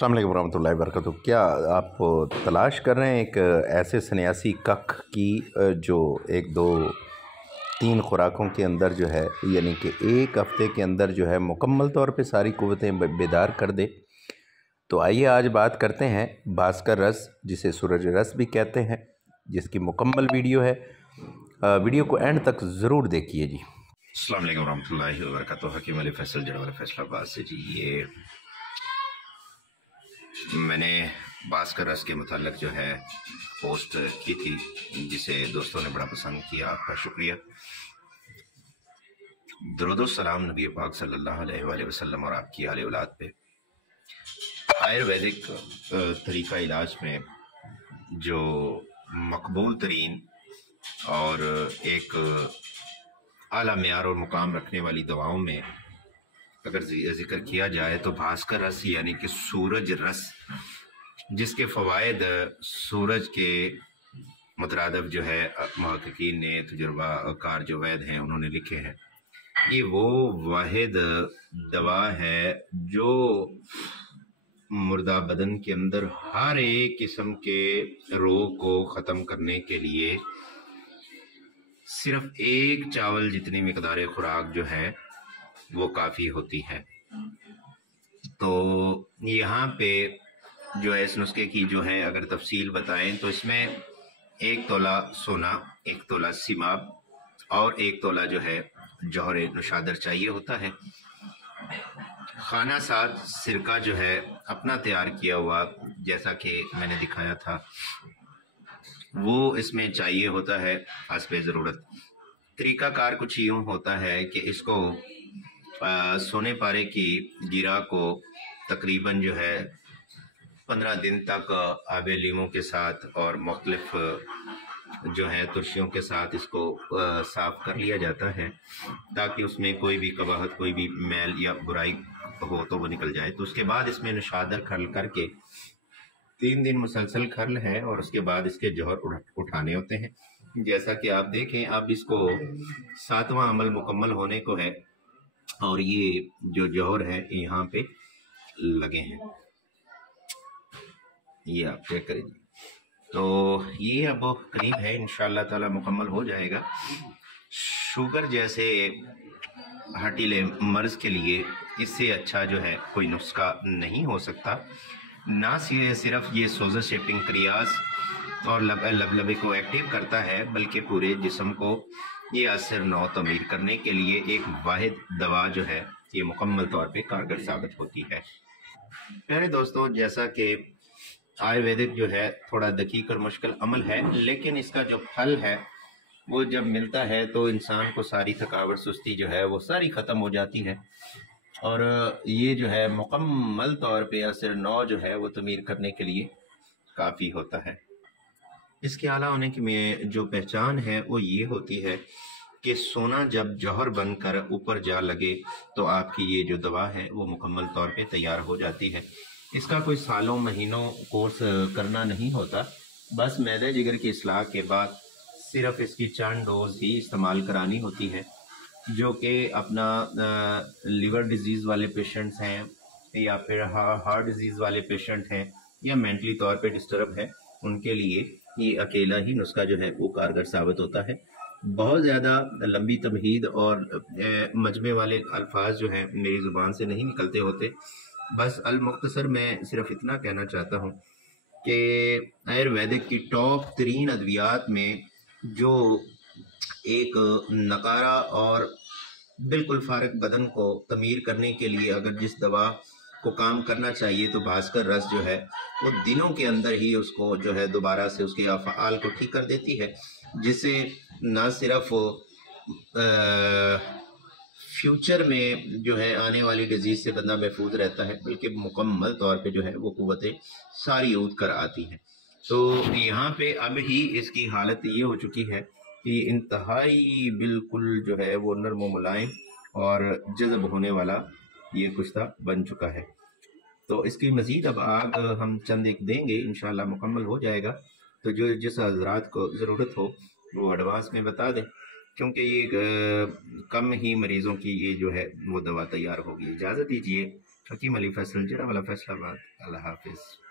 अस्सलाम वालेकुम रहमतुल्लाहि वबरकातुहू। क्या आप तलाश कर रहे हैं एक ऐसे सन्यासी कख की जो एक दो तीन खुराकों के अंदर जो है यानी कि एक हफ़्ते के अंदर जो है मुकम्मल तौर पे सारी कुव्वतें बेदार कर दे? तो आइए आज बात करते हैं भास्कर रस, जिसे सूरज रस भी कहते हैं, जिसकी मुकम्मल वीडियो है। वीडियो को एंड तक ज़रूर देखिए जी। अस्सलाम वालेकुम रहमतुल्लाहि वबरकातुहू। हकीम अली फैसल जनवर फैसलाबाद से जी। ये मैंने भास्कर रस के मुताल्लिक़ जो है पोस्ट की थी, जिसे दोस्तों ने बड़ा पसंद किया। आपका शुक्रिया। दरूद व सलाम नबी पाक सल्लल्लाहु अलैहि वसल्लम और आपकी आले औलाद पे। आयुर्वेदिक तरीक़ा इलाज में जो मकबूल तरीन और एक आला मेयार और मुकाम रखने वाली दवाओं में अगर जिक्र किया जाए तो भास्कर रस यानी कि सूरज रस, जिसके फ़वाइद सूरज के मुतरादिफ जो है मुहक्किकीन ने, तजुर्बा कार जो वैद हैं, उन्होंने लिखे हैं। ये वो वाहिद दवा है जो मुर्दा बदन के अंदर हर एक किस्म के रोग को ख़त्म करने के लिए सिर्फ एक चावल जितनी मिकदार खुराक जो है वो काफ़ी होती है। तो यहाँ पे जो है इस नुस्खे की जो है अगर तफसील बताएं तो इसमें 1 तोला सोना, 1 तोला सिमाब और 1 तोला जो है जौहर नुशादर चाहिए होता है। खाना साथ सिरका जो है अपना तैयार किया हुआ, जैसा कि मैंने दिखाया था, वो इसमें चाहिए होता है हस्बे ज़रूरत। तरीक़ाकार कुछ यूँ होता है कि इसको सोने पारे की गिरा को तकरीबन जो है 15 दिन तक आबे लीमों के साथ और मुख्तलिफ जो है तुर्शियों के साथ इसको साफ़ कर लिया जाता है, ताकि उसमें कोई भी कबाहत, कोई भी मैल या बुराई हो तो वो निकल जाए। तो उसके बाद इसमें नुशादर खर्ल करके 3 दिन मुसलसल खर्ल है और उसके बाद इसके जौहर उठाने होते हैं। जैसा कि आप देखें, अब इसको 7वां अमल मुकम्मल होने को है और ये जो जौहर है यहाँ पे लगे हैं, ये आप चेक करिए। तो ये अब करीब है, इंशाअल्लाह ताला मुकम्मल हो जाएगा। शुगर जैसे हटीले मर्ज के लिए इससे अच्छा जो है कोई नुस्खा नहीं हो सकता। ना सिर्फ ये सोजस शेपिंग क्रियास और लबलबे को एक्टिव करता है, बल्कि पूरे जिस्म को ये असर नौ तमीर करने के लिए एक वाहिद दवा जो है ये मुकम्मल तौर पे कारगर साबित होती है। प्यारे दोस्तों, जैसा कि आयुर्वेदिक जो है थोड़ा दकीक और मुश्किल अमल है, लेकिन इसका जो फल है वो जब मिलता है तो इंसान को सारी थकावट सुस्ती जो है वो सारी ख़त्म हो जाती है और ये जो है मुकम्मल तौर पे असर नौ जो है वो तमीर करने के लिए काफ़ी होता है। इसके आला होने की में जो पहचान है वो ये होती है कि सोना जब जौहर बनकर ऊपर जा लगे तो आपकी ये जो दवा है वो मुकम्मल तौर पे तैयार हो जाती है। इसका कोई सालों महीनों कोर्स करना नहीं होता, बस मैदे जिगर की इस्लाह के बाद सिर्फ इसकी चंद डोज ही इस्तेमाल करानी होती है। जो कि अपना लिवर डिजीज़ वाले पेशेंट्स हैं या फिर हार्ट डिजीज़ वाले पेशेंट हैं या मेंटली तौर पे डिस्टर्ब है, उनके लिए ये अकेला ही नुस्खा जो है वो कारगर साबित होता है। बहुत ज़्यादा लंबी तमहीद और मजमे वाले अल्फाज जो हैं मेरी ज़ुबान से नहीं निकलते होते। बस अल मुख्तसर मैं सिर्फ इतना कहना चाहता हूँ कि आयुर्वेदिक की टॉप 3 अद्वियात में जो एक नकारा और बिल्कुल फारग बदन को तमीर करने के लिए अगर जिस दवा को काम करना चाहिए तो भास्कर रस जो है वो दिनों के अंदर ही उसको जो है दोबारा से उसके अफ़आल को ठीक कर देती है, जिससे ना सिर्फ फ्यूचर में जो है आने वाली डिजीज़ से बंदा महफूज रहता है, बल्कि मुकम्मल तौर पे जो है वो कुव्वतें सारी ऊद कर आती हैं। तो यहाँ पे अब ही इसकी हालत ये हो चुकी है कि इंतहाई बिल्कुल जो है वो नर्म मुलायम और जज़ब होने वाला ये कुश्ता बन चुका है। तो इसकी मज़ीद अब आग हम चंद एक देंगे, इंशाअल्लाह मुकम्मल हो जाएगा। तो जो जिस हज़रात को ज़रूरत हो वो एडवांस में बता दें, क्योंकि ये कम ही मरीज़ों की ये जो है वो दवा तैयार होगी। इजाज़त दीजिए, حکیم علی فیصل جڑا والا فیصل آباد. اللہ حافظ.